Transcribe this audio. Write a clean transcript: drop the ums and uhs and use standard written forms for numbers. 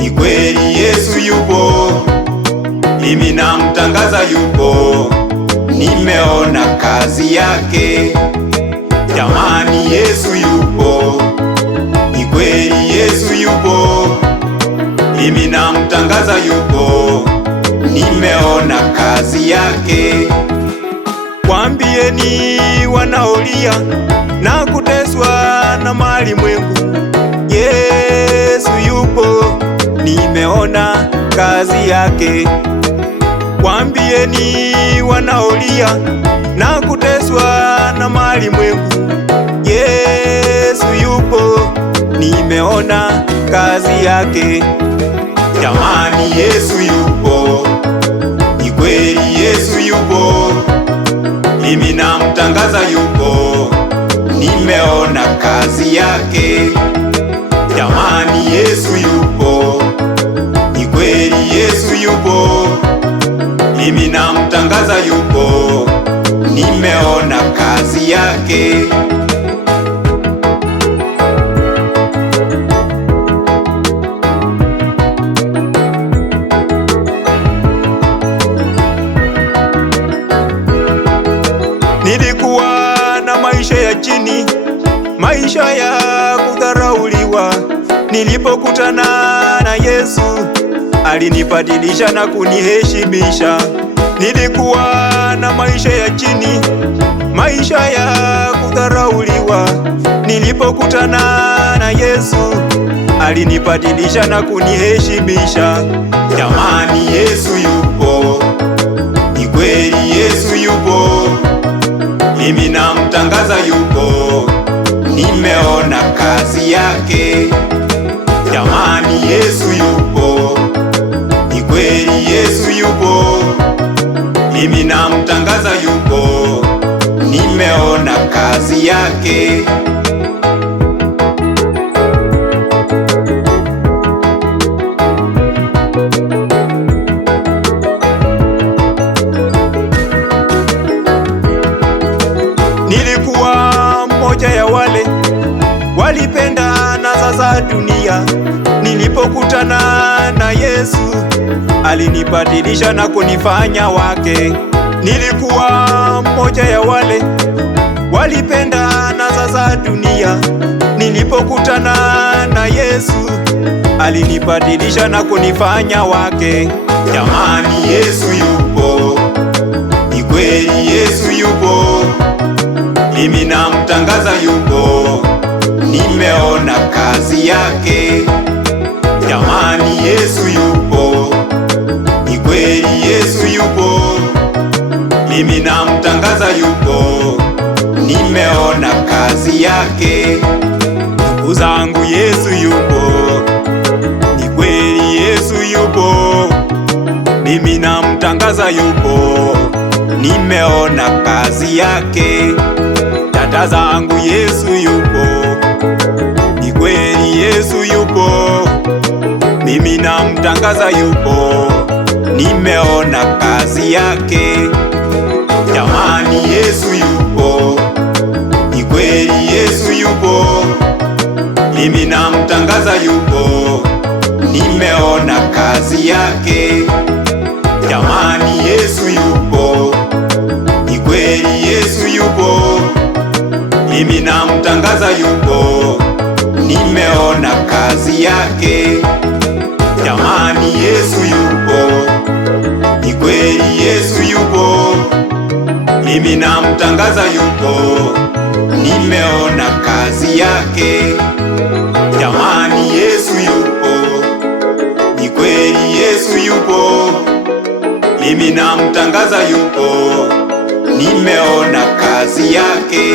Ni kweli Yesu yupo, mimi namtangaza yupo, nimeona kazi yake. Jamani, Yesu yupo, ni kweli Yesu yupo, mimi namtangaza yupo, nimeona kazi yake. Waambieni wanaolia na kuteswa na malimwengu, Yesu yupo, nimeona kazi yake. Waambieni wanaolia na kuteswa na malimwengu, Yesu yupo, nimeona kazi yake. Jamani, Yesu yupo, ni kweli Yesu yupo, mimi namtangaza yupo, nimeona kazi yake. Jamani, Yesu yupo, ni kweli Yesu yupo, mimi namtangaza yupo, nimeona kazi yake. Nilikuwa na maisha ya chini, maisha ya kudharauliwa. Nilipokutana na Yesu, alinibadilisha na kuniheshimisha. Nilikuwa na maisha ya chini, maisha ya kudharauliwa. Nilipokutana na Yesu, alinibadilisha na kuniheshimisha. Jamani, Yesu yupo, ni kweli Yesu yupo, mimi namtangaza yupo, nimeona kazi yake. Jamani, Yesu yupo, ni kweli Yesu yupo, mimi namtangaza yupo, nimeona kazi yake. Nilikuwa mmoja ya wale walipenda anasa za dunia. Nilipokutana na Yesu, alinibadilisha na kunifanya wake. Nilikuwa mmoja ya wale walipenda anasa za dunia. Nilipokutana na Yesu, alinibadilisha na kunifanya wake. Jamani, Yesu yupo, ni kweli Yesu yupo, mimi namtangaza yupo, nimeona kazi yake. Jamani, Yesu yupo, ni kweli Yesu yupo, mimi namtangaza yupo, nimeona kazi yake. Ndugu zangu, Yesu yupo, ni kweli Yesu yupo, mimi namtangaza yupo, nimeona kazi yake. Dada zangu, Yesu yupo, ni kweli Yesu yupo, mimi namtangaza yupo, nimeona kazi yake. Jamani, Yesu yupo, ni kweli Yesu yupo, mimi namtangaza yupo, nimeona kazi yake. Jamani, Yesu yupo, ni kweli Yesu yupo, mimi namtangaza yupo, nimeona kazi yake. Jamani, Yesu yupo, ni kweli Yesu yupo, mimi namtangaza yupo, nimeona kazi yake. Jamani, Yesu yupo, ni kweli Yesu yupo, mimi namtangaza yupo, nimeona kazi yake.